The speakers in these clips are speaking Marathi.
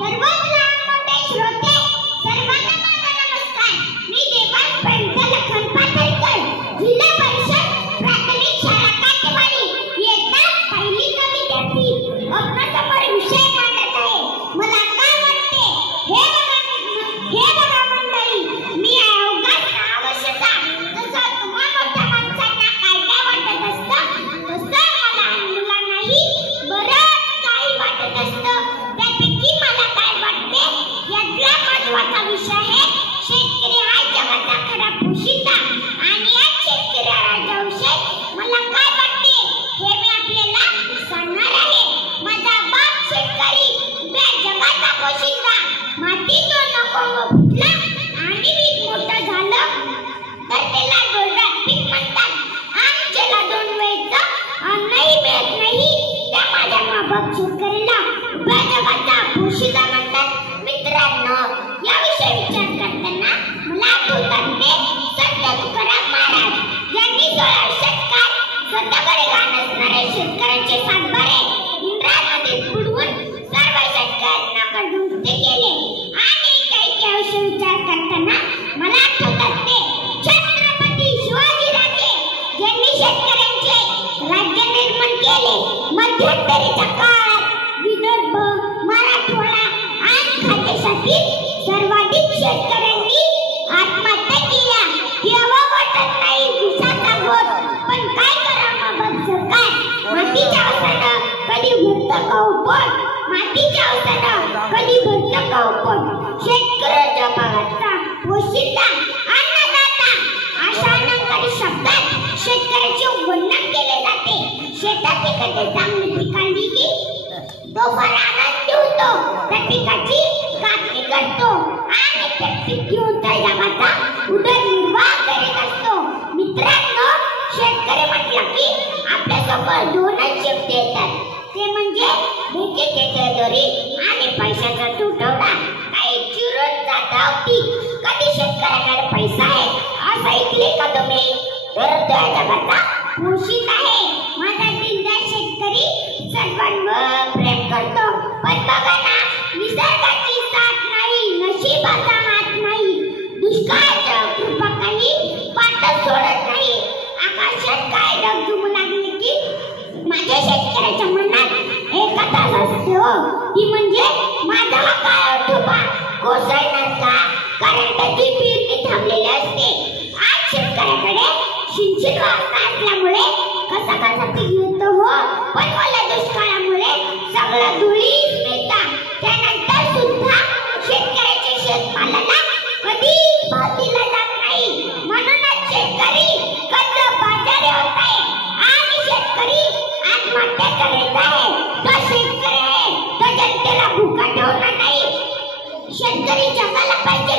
सर्वच लहान मोठे श्रोते सर्वांना माझा नमस्कार. मी देवांश पंत लखन पाथरकर, जिल्हा परिषद प्राथमिक शाळा काटेवाडी इयत्ता पहिली चा विद्यार्थी आपल्यासमोर विषय मांडत आहे. मला काय वाटते हे बघा मंडळी, मी अवघा 6 वर्षाचा. तसं तुम्हा मोठ्या माणसांना काय काय वाटत असतं तसं मला मुलांनाही बरंच काही वाटत असतं. त्यापैकी मला काय वाटते यातला महत्त्वाचा विषय आहे शेतकरी हा जगाचा खरा पोशिंदा. आणि या शेतकरी राजाविषयी मला काय वाटते हे मी आपल्याला सांगणार आहे. माझा बाप शेतकरी, त्या जगाचा पोशिंदा. मातीतून नको फुटला आणि पीक मोठं झालं तर त्याला डोळ्यात पीक म्हणतात. आणि ज्याला 2 वेळचं अन्नही मिळत नाही त्या माझ्या माबाप शेतकऱ्याला उभ्या जगाचा पोशिंदा म्हणतात. मित्रांनो, याविषयी विचार करताना मला आठवतात ते संत तुकाराम महाराज यांनी 16 शतकात स्वतःकडे घाण असणाऱ्या शेतकऱ्यांचे सातबारे इंद्रायणीत बुडवून सर्व शेतकऱ्यांना कडून केले. आणि काही विषयी विचार करताना मला आठवतात ते छत्रपती शिवाजी राजे यांनी शेतकऱ्यांचे राज्य निर्माण केले. मध्यंतरीच्या काळात विदर्भ, मराठवाडा आणि खानदेशातील सर्वाधिक शेतकऱ्यांनी आत्महत्या केल्या. केव्हा वाटत नाही विषाचा घोट, पण काय करा मग सरकार. मातीच्या अवसानं कधी भरतं का उपट, मातीच्या अवसानं कधी भरतं का उपट. शेतकऱ्याच्या भागाचा पोशिंदा अन्नदाता अशा अलंकारी शब्दात शेतकऱ्याचे वर्णन केले जाते. शेतात एखादी चांगली पिकांनी की तो फार आनंदी होतो. त्या पिकाची कापणी करतो आणि ते पीक घेऊन त्या जगाचा उदरनिर्वाह करीत असतो. मित्रांनो, शेतकरी म्हटलं की आपल्यासमोर 2च शब्द येतात, ते म्हणजे भेटीचे दोरी आणि पैशाचा तुटवडा. काही चिरून जाता होती. कधी शेतकऱ्याकडे पैसा आहे असं ऐकले का तुम्ही? तर त्या जगाचा पोशिंदा आहे. माझा दिलदार शेतकरी सर्वांवर प्रेम करतो. पण बघा ना, निसर्गाची साथ नाही, नशिबाचा हात नाही, दुष्काळाच्या कृपा काही पाठच सोडत नाही. आकाशात काय ढग झुमू लागले की माझ्या शेतकऱ्याच्या मनात एकच असते हो, ती म्हणजे माझा काळ ठोपा कोसळणार का, कारण त्याची पेरणी थांबलेली असते. आज शेतकऱ्याकडे सिंचन व्यवस्था असल्यामुळे कसा पीक येतो हो, पण मला दुष्काळामुळे सगळं धुळीस मिळतं. त्यानंतर सुद्धा शेतकऱ्याच्या शेतमालाला कधी भाव दिला जात नाही. म्हणूनच शेतकरी कर्जबाजारी होत आहे आणि शेतकरी आत्महत्या करत आहे. तो शेतकरी आहे, तो जनतेला भुका ठेवणार नाही. शेतकरी जगाला पाहिजे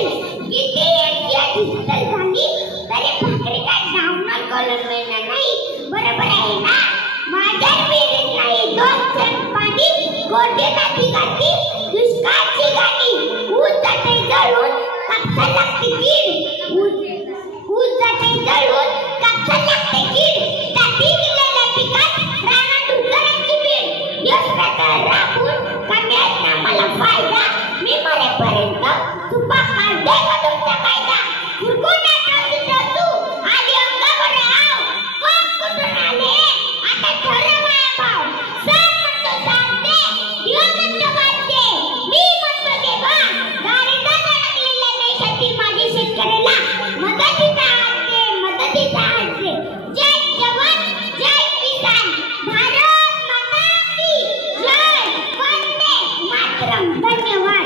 की ते इंडिया डिजिटल झाली तरी भाकरी काय डाऊनर कॉलर मिळणार नाही. बरोबर आहे ना? माझ्या पेरेत नाही 2 थेंब पाणी, गोडे नाती गाठी, दुष्काळची गाठी. ऊस जाते जळून, कापसा लागते कीड. ऊस जाते जळून, कापसा लागते कीड. त्याती दिलेल्या पिकात रानात डुकरांची बीड. दिवसरात्र राबून कमी ना मला फायदा. मी मरेपर्यंत तुपा काढते का तुमचा कायदा. कुरकुटा तू आधी अंगावर आव. कोण कुठून आले आता ठरव भाव. सर म्हणतो सांगते, देव म्हणतो बांधते. मी म्हणतो देवा, दारिद्र्यात अडकलेल्या देशातील माझे शेतकऱ्याला मदतीचा हात दे, मदतीचा हात दे. जय जवान, जय किसान, भारत माता की जय. वंदे मातरम. धन्यवाद.